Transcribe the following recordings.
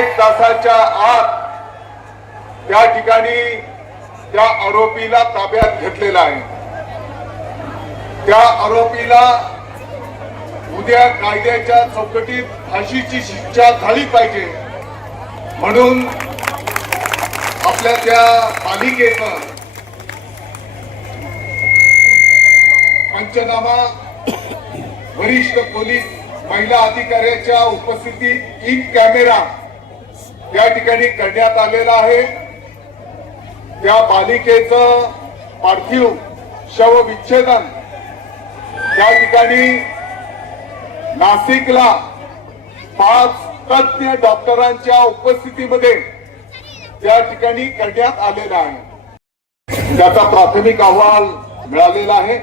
एक तासाच्या आत त्या ठिकाणी त्या आरोपीला ताब्यात घेतलेला आहे. त्या आरोपीला उद्या कायद्याच्या चौकटीत फाशीची शिक्षा झाली पाहिजे. म्हणून आपल्या त्या पालिकेनं पंचनामा वरिष्ठ पोलीस महिला अधिकाऱ्याच्या उपस्थितीत एक कॅमेरा या ठिकाणी करण्यात आलेला आहे. त्या बालिकेचं पार्थिव शव विच्छेदन त्या ठिकाणी नाशिकला पाच तज्ञ डॉक्टरांच्या उपस्थितीमध्ये त्या ठिकाणी करण्यात आलेला आहे. त्याचा प्राथमिक अहवाल मिळालेला आहे.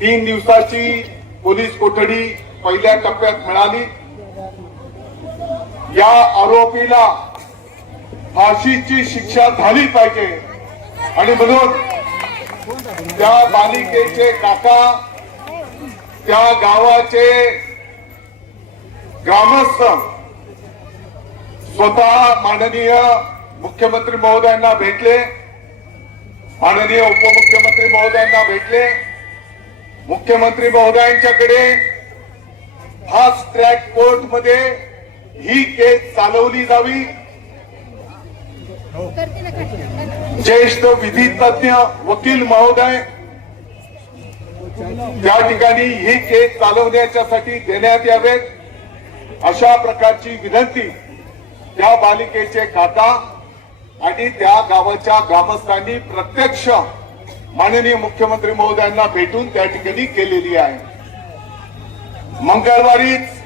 तीन दिवसाची पोलीस कोठडी पहिल्या टप्प्यात मिळाली. या आरोपीला फाशीची शिक्षा झाली पाहिजे. आणि म्हणून त्या बालिकेचे काका त्या गावाचे ग्रामस्थ स्वतः माननीय मुख्यमंत्री महोदयांना भेटले माननीय उपमुख्यमंत्री महोदयांना भेटले. मुख्यमंत्री महोदयांच्याकडे फास्ट ट्रॅक कोर्टमध्ये ही केस चालवली जावी. ज्येष्ठ विधी तज्ञ वकील महोदय त्या ठिकाणी ही केस चालवण्याच्यासाठी देण्यात यावेत. अशा प्रकारची विनंती त्या बालिकेचे खाता आणि त्या गावाच्या ग्रामस्थांनी प्रत्यक्ष माननीय मुख्यमंत्री महोदयांना भेटून त्या ठिकाणी केलेली आहे. मंगळवारीच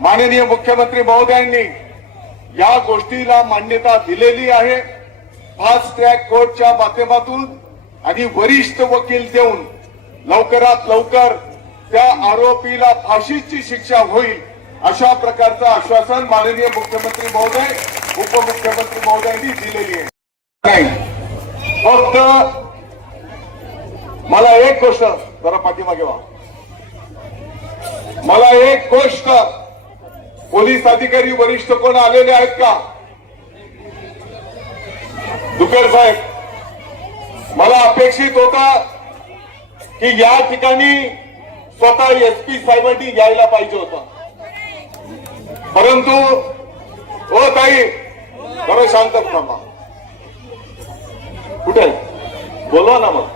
माननीय मुख्यमंत्री महोदयांनी या गोष्टीला मान्यता दिलेली आहे. फास्ट ट्रॅक कोर्टच्या माध्यमातून आणि वरिष्ठ वकील देऊन लवकरात लवकर त्या आरोपीला फाशीची शिक्षा होईल अशा प्रकारचं आश्वासन माननीय मुख्यमंत्री महोदय उपमुख्यमंत्री महोदयांनी दिलेली आहे. नाही. फक्त मला एक गोष्ट जरा पाठीमागे व्हा मला एक गोष्ट पोलीस अधिकारी वरिष्ठ कोण आलेले आहेत का? दुकर साहेब मला अपेक्षित होता की या ठिकाणी स्वतः एस पी साहेबांनी यायला पाहिजे होता. परंतु हो ताई बरं शांत थांबा. कुठे बोलवा ना मग.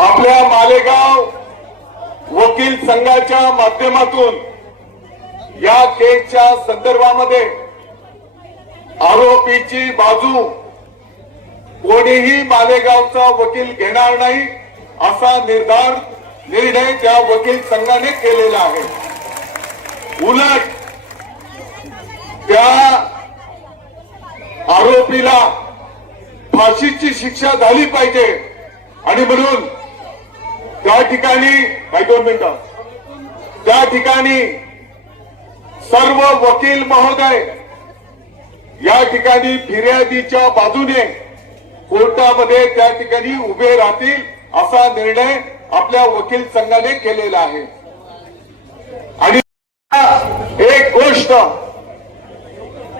आपल्या मालेगाव वकील संघाच्या माध्यमातून या केसच्या संदर्भामध्ये आरोपीची बाजू कोणीही मालेगावचा वकील घेणार नाही असा निर्धार निर्णय त्या वकील संघाने केलेला आहे. उलट त्या आरोपीला फाशीची शिक्षा झाली पाहिजे आणि म्हणून त्या ठिकाणी काही दोन मिनिटं. त्या ठिकाणी सर्व वकील महोदय या ठिकाणी फिर्यादीच्या बाजूने कोर्टामध्ये त्या ठिकाणी उभे राहतील असा निर्णय आपल्या वकील संघाने केलेला आहे. आणि एक गोष्ट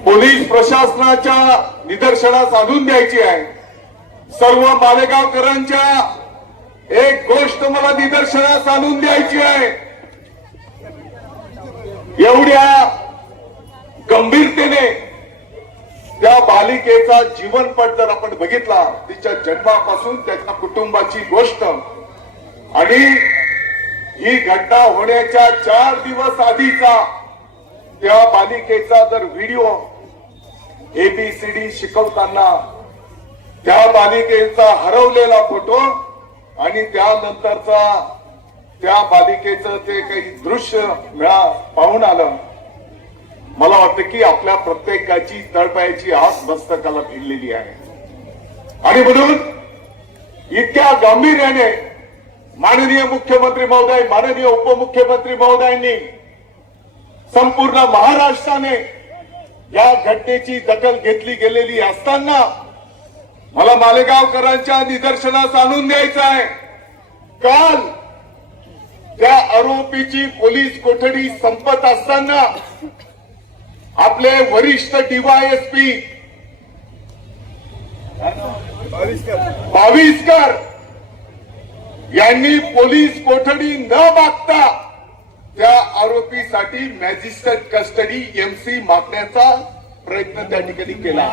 पोलीस प्रशासनाच्या निदर्शनास आणून द्यायची आहे. सर्व मालेगावकरांच्या एक गोष्ट मला निदर्शनास आणून द्यायची आहे. एवढ्या गंभीरतेने त्या बालिकेचा जीवनपट जर आपण बघितला तिच्या जन्मापासून त्याच्या कुटुंबाची गोष्ट आणि ही घटना होण्याच्या चार दिवस आधीचा त्या बालिकेचा जर व्हिडिओ एबीसीडी शिकवताना त्या बालिकेचा हरवलेला फोटो आणि त्यानंतरचा त्या बालिकेचं ते काही दृश्य मिळा पाहून आलं. मला वाटतं की आपल्या प्रत्येकाची तळपायाची आस मस्तकाला भिडलेली आहे. आणि म्हणून इतक्या गांभीर्याने माननीय मुख्यमंत्री महोदय माननीय उपमुख्यमंत्री महोदयांनी संपूर्ण महाराष्ट्राने या घटनेची दखल घेतली गेलेली असताना मला मालेगावकरांच्या निदर्शनास आणून द्यायचं आहे. काल त्या आरोपीची पोलीस कोठडी संपत असताना आपले वरिष्ठ डीवायएसपी बावीसकर यांनी पोलीस कोठडी न मागता त्या आरोपीसाठी मॅजिस्ट्रेट कस्टडी एमसी मागण्याचा प्रयत्न त्या ठिकाणी केला.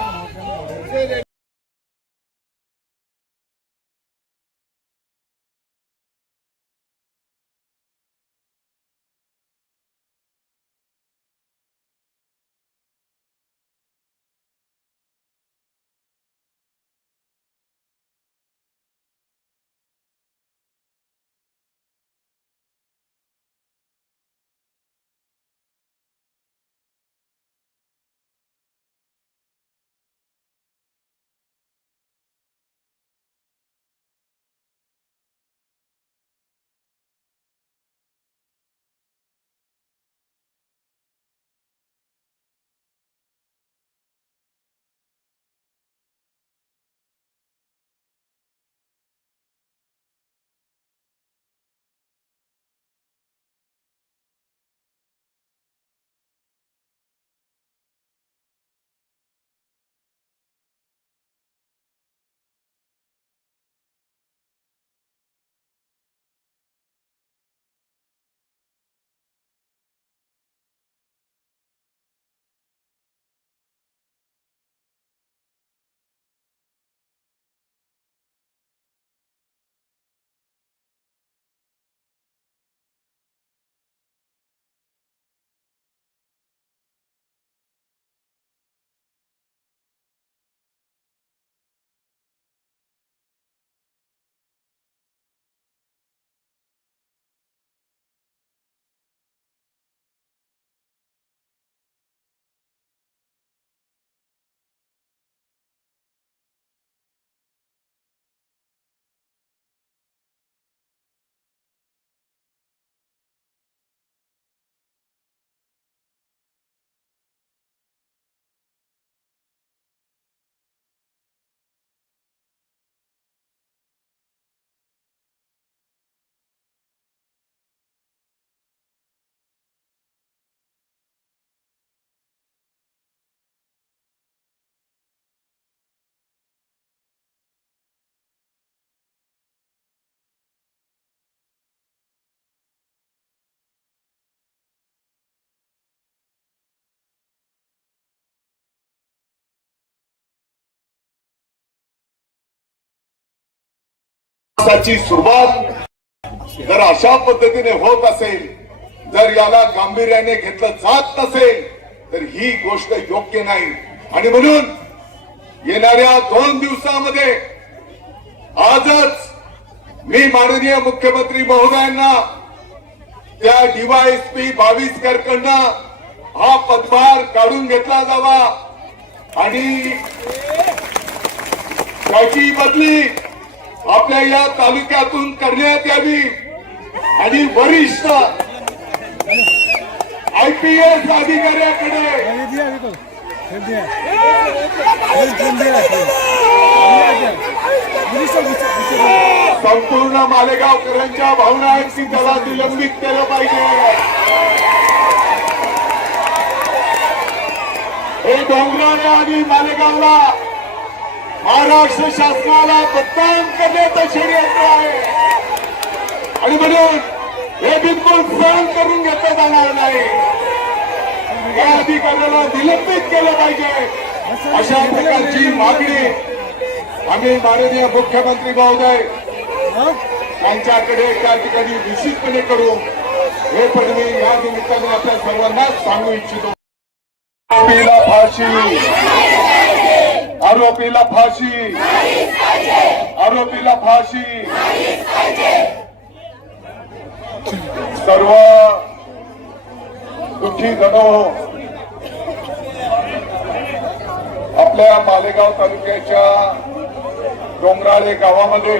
विकासाची सुरुवात जर अशा पद्धतीने होत असेल जर याला गांभीर्याने घेतलं जात नसेल तर ही गोष्ट योग्य नाही. आणि म्हणून येणाऱ्या दोन दिवसामध्ये आजच मी माननीय मुख्यमंत्री महोदयांना त्या डीवायएसपी बावीस कडनं हा पदभार काढून घेतला जावा. आणि त्याची बदली आपल्या या तालुक्यातून करण्यात यावी. आणि वरिष्ठ आय पी एस अधिकाऱ्याकडे संपूर्ण मालेगावकरांच्या भावना आहेत की त्याला निलंबित केलं पाहिजे. हे डोंगराने आणि मालेगावला महाराष्ट्र शासनाला बदनाम करण्याचं षडयंत्र आहे. आणि म्हणून हे बिलकुल सहन करून घेतलं जाणार नाही. या अधिकाऱ्याला निलंबित केलं पाहिजे. अशा प्रकारची मागणी आम्ही माननीय मुख्यमंत्री महोदय यांच्याकडे त्या ठिकाणी निश्चितपणे करू. हे पण मी या निमित्ताने आपल्या सर्वांना सांगू इच्छितो. फाशी. आरोपीला फाशी. आरोपीला फाशी. सर्व दुःखी जनो आपल्या मालेगाव तालुक्याच्या डोंगराळे गावामध्ये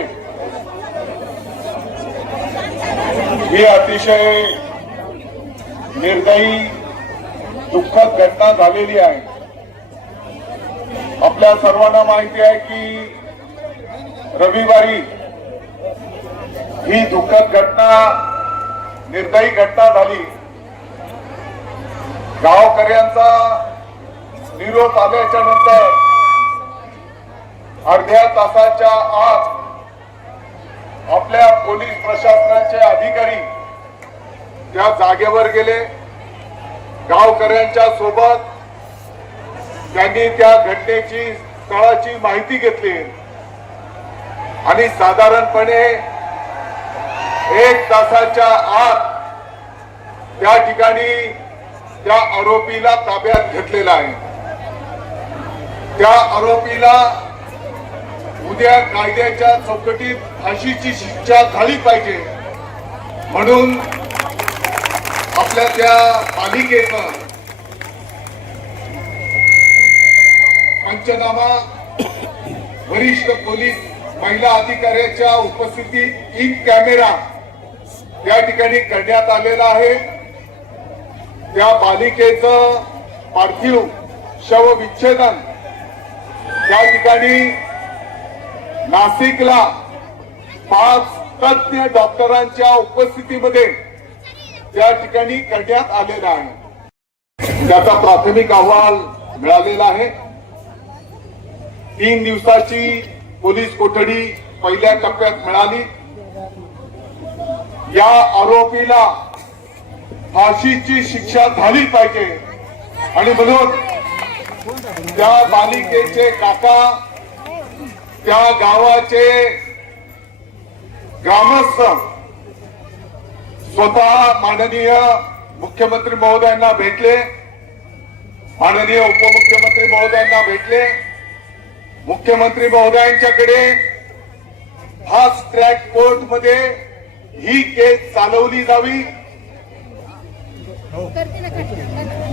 ही अतिशय निर्दयी दुःखद घटना झालेली आहे. आपल्या सर्वांना माहिती आहे की रविवारी ही दुःखद घटना निर्दयी घटना झाली. गावकऱ्यांचा निरोप आल्याच्यानंतर अर्ध्या तासाच्या आत आपल्या पोलीस प्रशासनाचे अधिकारी त्या जागेवर गेले. गावकऱ्यांच्या सोबत त्यांनी त्या घटनेची स्थळाची माहिती घेतली. आणि साधारणपणे एक तासाच्या आत त्या ठिकाणी त्या आरोपीला ताब्यात घेतलेला आहे. त्या आरोपीला उद्या कायद्याच्या चौकटीत फाशीची शिक्षा झाली पाहिजे. म्हणून आपल्या त्या पालिकेचं पंचनामा वरिष्ठ पोलीस महिला अधिकाऱ्याच्या उपस्थितीत इन कॅमेरा या ठिकाणी करण्यात आलेला आहे. त्या बालिकेचं पार्थिव शवविच्छेदन त्या ठिकाणी नाशिकला पाच तज्ञ डॉक्टरांच्या उपस्थितीमध्ये त्या ठिकाणी करण्यात आलेला आहे. त्याचा प्राथमिक अहवाल मिळालेला आहे. तीन दिवसाची पोलीस कोठडी पहिल्या टप्प्यात मिळाली. या आरोपीला फाशीची शिक्षा झाली पाहिजे. आणि म्हणून त्या बालिकेचे काका त्या गावाचे ग्रामस्थ स्वतः माननीय मुख्यमंत्री महोदयांना भेटले माननीय उपमुख्यमंत्री महोदयांना भेटले. मुख्यमंत्री महोदयांच्याकडे फास्ट ट्रॅक कोर्टमध्ये ही केस चालवली जावी.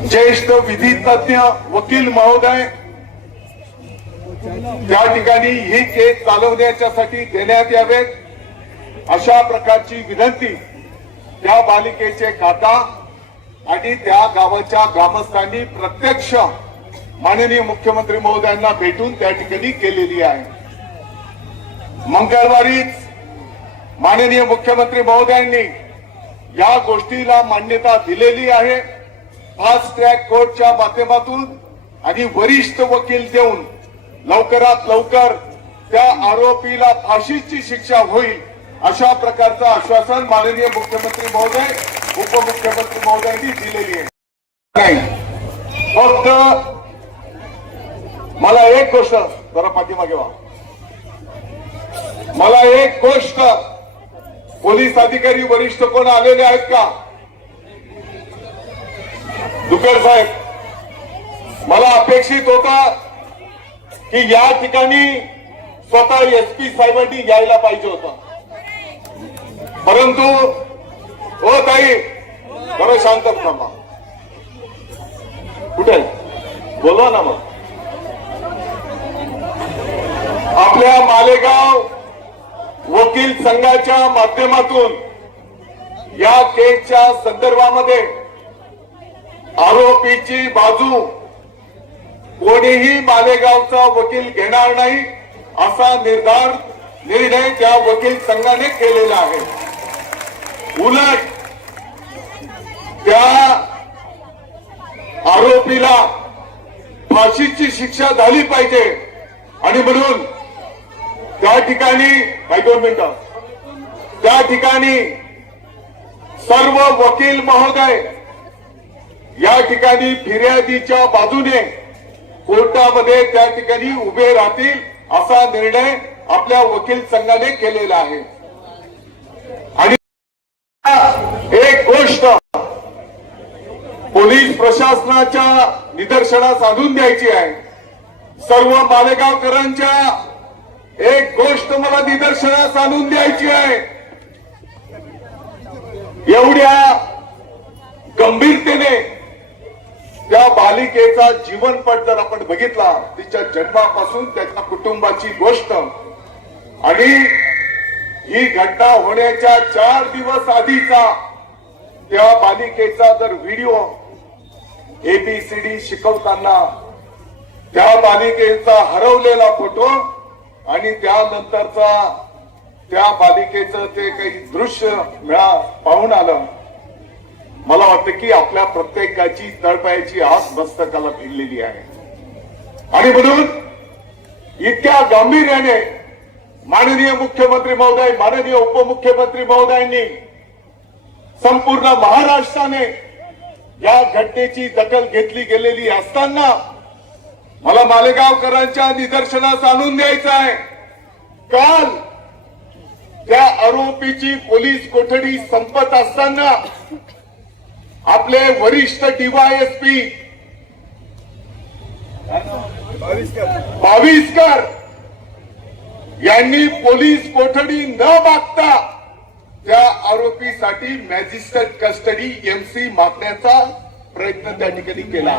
ज्येष्ठ विधी तज्ञ वकील महोदय त्या ठिकाणी ही केस चालवण्याच्यासाठी देण्यात यावेत. अशा प्रकारची विनंती त्या बालिकेचे खाता आणि त्या गावाच्या ग्रामस्थांनी प्रत्यक्ष माननीय मुख्यमंत्री महोदयांना भेटून त्या ठिकाणी केलेली आहे. मंगळवारीच माननीय मुख्यमंत्री महोदयांनी या गोष्टीला मान्यता दिलेली आहे. फास्ट ट्रॅक कोर्टच्या माध्यमातून आणि वरिष्ठ वकील देऊन लवकरात लवकर त्या आरोपीला फाशीची शिक्षा होईल अशा प्रकारचं आश्वासन माननीय मुख्यमंत्री महोदय उपमुख्यमंत्री महोदयांनी दिलेली आहे. फक्त मला एक गोष्ट जरा पाठीमागे व्हा. मला एक गोष्ट. पोलीस अधिकारी वरिष्ठ कोण आलेले आहेत का? दुकर साहेब मला अपेक्षित होता की या ठिकाणी स्वतः एस पी साहेबांनी यायला पाहिजे होता. परंतु हो ताई बरं शांत थांबा. कुठे? बोलवा ना मग. आपल्या मालेगाव वकील संघाच्या माध्यमातून या केसच्या संदर्भामध्ये आरोपीची बाजू कोणीही मालेगावचा वकील घेणार नाही असा निर्धार निर्णय त्या वकील संघाने केलेला आहे. उलट त्या आरोपीला फाशीची शिक्षा झाली पाहिजे. आणि म्हणून त्या ठिकाणी काही दोन मिनिटं. त्या ठिकाणी सर्व वकील महोदय या ठिकाणी फिर्यादीच्या बाजूने कोर्टामध्ये त्या ठिकाणी उभे राहतील असा निर्णय आपल्या वकील संघाने केलेला आहे. आणि एक गोष्ट पोलीस प्रशासनाच्या निदर्शनास आणून द्यायची आहे. सर्व मालेगावकरांच्या एक गोष्ट मला निदर्शनास आणून द्यायची आहे. एवढ्या गंभीरतेने त्या बालिकेचा जीवनपट जर आपण बघितला तिच्या जन्मापासून त्याच्या कुटुंबाची गोष्ट आणि ही घटना होण्याच्या चार दिवस आधीचा त्या बालिकेचा जर व्हिडिओ एबीसीडी शिकवताना त्या बालिकेचा हरवलेला फोटो आणि त्यानंतरचा त्या बालिकेचं ते काही दृश्य मिळा पाहून आलं. मला वाटतं की आपल्या प्रत्येकाची तळपायाची आस मस्तकाला भिडलेली आहे. आणि म्हणून इतक्या गांभीर्याने माननीय मुख्यमंत्री महोदय माननीय उपमुख्यमंत्री महोदयांनी संपूर्ण महाराष्ट्राने या घटनेची दखल घेतली गेलेली असताना मला मालेगावकरांच्या निदर्शनास आणून द्यायचं आहे. काल त्या आरोपीची पोलीस कोठडी संपत असताना आपले वरिष्ठ डीवायएसपी बावीसकर यांनी पोलीस कोठडी न मागता त्या आरोपीसाठी मॅजिस्ट्रेट कस्टडी एमसी मागण्याचा प्रयत्न त्या ठिकाणी केला.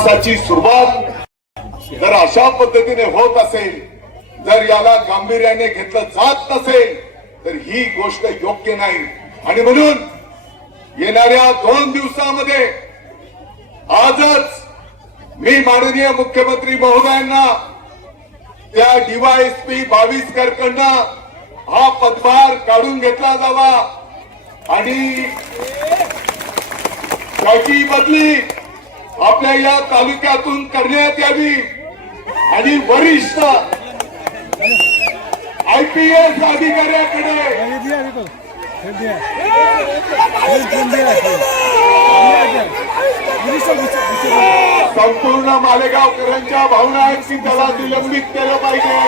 सुरुवात जर अशा पद्धतीने होत असेल जर याला गांभीर्याने घेतलं जात नसेल तर ही गोष्ट योग्य नाही. आणि म्हणून येणाऱ्या दोन दिवसामध्ये आजच मी माननीय मुख्यमंत्री महोदयांना त्या डीवायएसपी बावीस कडनं हा पदभार काढून घेतला जावा. आणि त्याची बदली. आपल्या या तालुक्यातून करण्यात यावी. आणि वरिष्ठ आय पी एस अधिकाऱ्याकडे संपूर्ण मालेगावकरांच्या भावना आहेत की त्याला निलंबित केलं पाहिजे.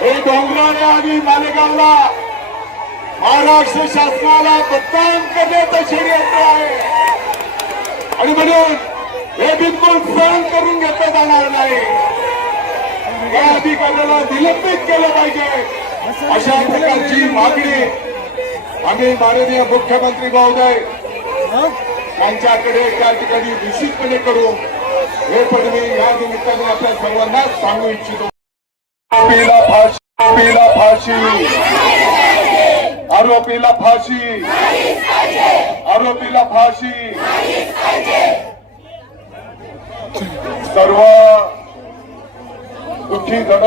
हे डोंगराने आणि मालेगावला महाराष्ट्र शासनाला बदनाम करण्याचं षडयंत्र आहे. आणि म्हणून हे बिलकुल सहन करून घेतलं जाणार नाही. या अधिकाऱ्याला निलंबित केलं पाहिजे. अशा प्रकारची मागणी आम्ही माननीय मुख्यमंत्री महोदय यांच्याकडे त्या ठिकाणी निश्चितपणे करू. हे पण मी या निमित्ताने आपल्या सर्वांना सांगू इच्छितो. फाशी फाशी. आरोपीला फाशी. आरोपीला फाशी. सर्व दुःखी जण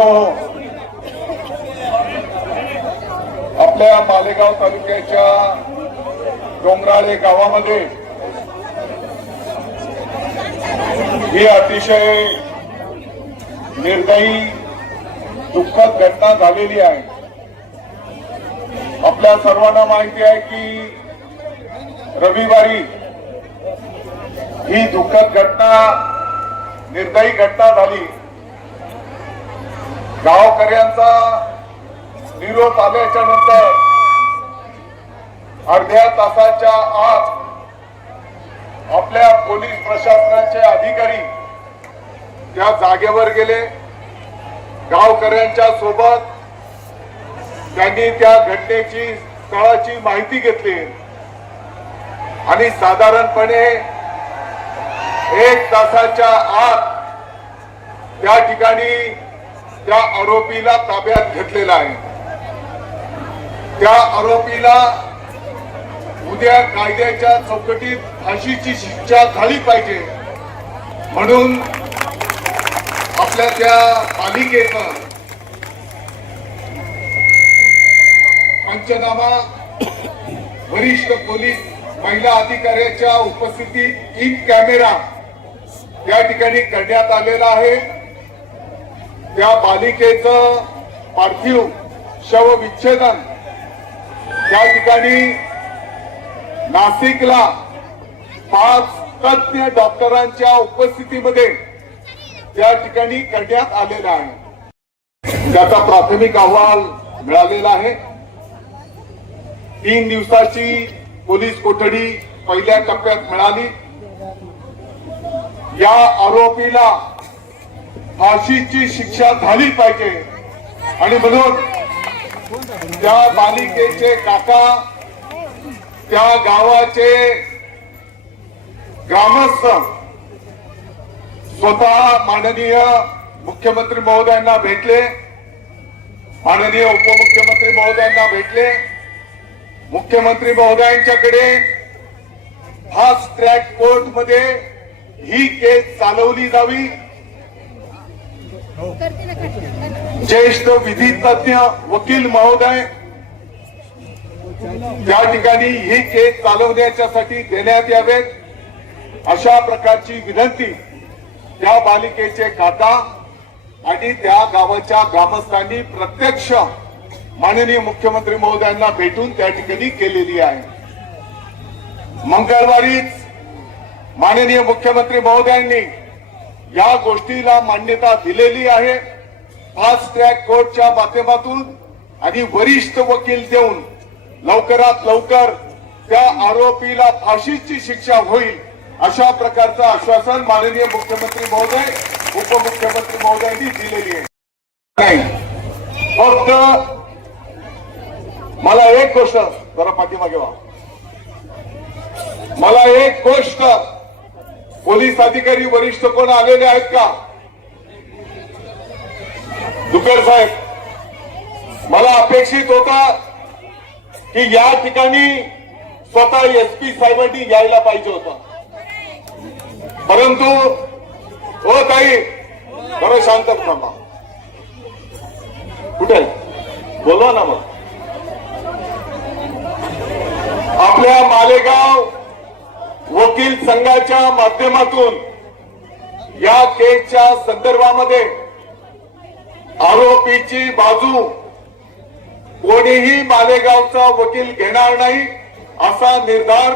आपल्या मालेगाव तालुक्याच्या डोंगराळे गावामध्ये ही अतिशय निर्दयी दुःखद घटना झालेली आहे. आपल्या सर्वांना माहिती आहे की रविवारी ही दुःखद घटना निर्दयी घटना झाली. गावकऱ्यांचा निरोप आल्याच्यानंतर अर्ध्या तासाच्या आत आपल्या पोलीस प्रशासनाचे अधिकारी त्या जागेवर गेले. गावकऱ्यांच्या सोबत त्यांनी त्या घटनेची स्थळाची माहिती घेतली. आणि साधारणपणे एक तासाच्या आत त्या ठिकाणी त्या आरोपीला ताब्यात घेतलेला आहे. त्या आरोपीला उद्या कायद्याच्या चौकटीत फाशीची शिक्षा झाली पाहिजे. म्हणून आपल्या त्या पालिकेनं पंचनामा वरिष्ठ पोलीस महिला अधिकाऱ्याच्या उपस्थितीत इन कॅमेरा या ठिकाणी करण्यात आलेला आहे. त्या बालिकेचं पार्थिव शवविच्छेदन त्या ठिकाणी नाशिकला पाच तज्ञ डॉक्टरांच्या उपस्थितीमध्ये त्या ठिकाणी करण्यात आलेला आहे. त्याचा प्राथमिक अहवाल मिळालेला आहे. तीन दिवसाची पोलीस कोठडी पहिल्या टप्प्यात मिळाली. या आरोपीला फाशीची शिक्षा झाली पाहिजे. आणि म्हणून त्या बालिकेचे काका त्या गावाचे ग्रामस्थ स्वतः माननीय मुख्यमंत्री महोदयांना भेटले. माननीय उपमुख्यमंत्री महोदयांना भेटले. मुख्यमंत्री महोदयांच्याकडे फास्ट ट्रॅक कोर्टमध्ये ही केस चालवली जावी. ज्येष्ठ विधी तज्ञ वकील महोदय त्या ठिकाणी ही केस चालवण्याच्यासाठी देण्यात यावेत. अशा प्रकारची विनंती त्या बालिकेचे खाता आणि त्या गावाच्या ग्रामस्थांनी प्रत्यक्ष माननीय मुख्यमंत्री महोदयांना भेटून त्या ठिकाणी केलेली आहे. मंगळवारीच माननीय मुख्यमंत्री महोदयांनी या गोष्टीला मान्यता दिलेली आहे. फास्ट ट्रॅक कोर्टच्या माध्यमातून आणि वरिष्ठ वकील देऊन लवकरात लवकर त्या आरोपीला फाशीची शिक्षा होईल अशा प्रकारचं आश्वासन माननीय मुख्यमंत्री महोदय उपमुख्यमंत्री महोदयांनी दिलेली आहे. फक्त मला एक गोष्ट जरा पाठीमागे व्हा. मला एक गोष्ट. पोलीस अधिकारी वरिष्ठ कोण आलेले आहेत का? दुकर साहेब मला अपेक्षित होता की या ठिकाणी स्वतः एस पी साहेबांनी यायला पाहिजे होता. परंतु हो ताई बरं शांत थांबा. कुठे बोलवा ना मग. आपल्या मालेगाव वकील संघाच्या माध्यमातून या केसच्या संदर्भामध्ये आरोपीची बाजू कोणीही मालेगावचा वकील घेणार नाही असा निर्धार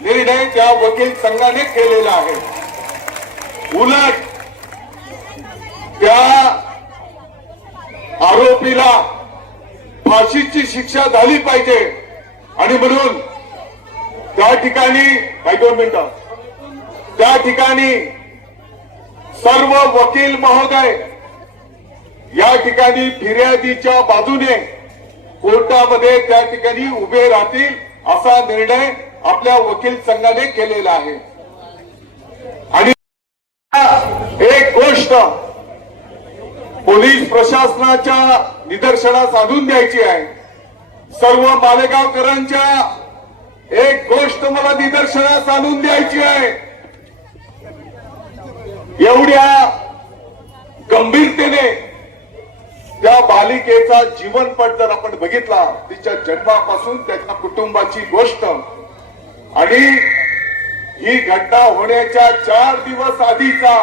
निर्णय त्या वकील संघाने केलेला आहे. उलट त्या आरोपीला फाशीची शिक्षा झाली पाहिजे आणि म्हणून त्या ठिकाणी काही दोन मिनिटं. त्या ठिकाणी सर्व वकील महोदय या ठिकाणी फिर्यादीच्या बाजूने कोर्टामध्ये त्या ठिकाणी उभे राहतील असा निर्णय आपल्या वकील संघाने केलेला आहे. आणि एक गोष्ट पोलीस प्रशासनाच्या निदर्शनास आणून द्यायची आहे. सर्व मालेगावकरांच्या एक गोष्ट मला निदर्शनास आणून द्यायची आहे. एवढ्या गंभीरतेने त्या बालिकेचा जीवनपट जर आपण बघितला तिच्या जन्मापासून त्याच्या कुटुंबाची गोष्ट आणि ही घटना होण्याच्या चार दिवस आधीचा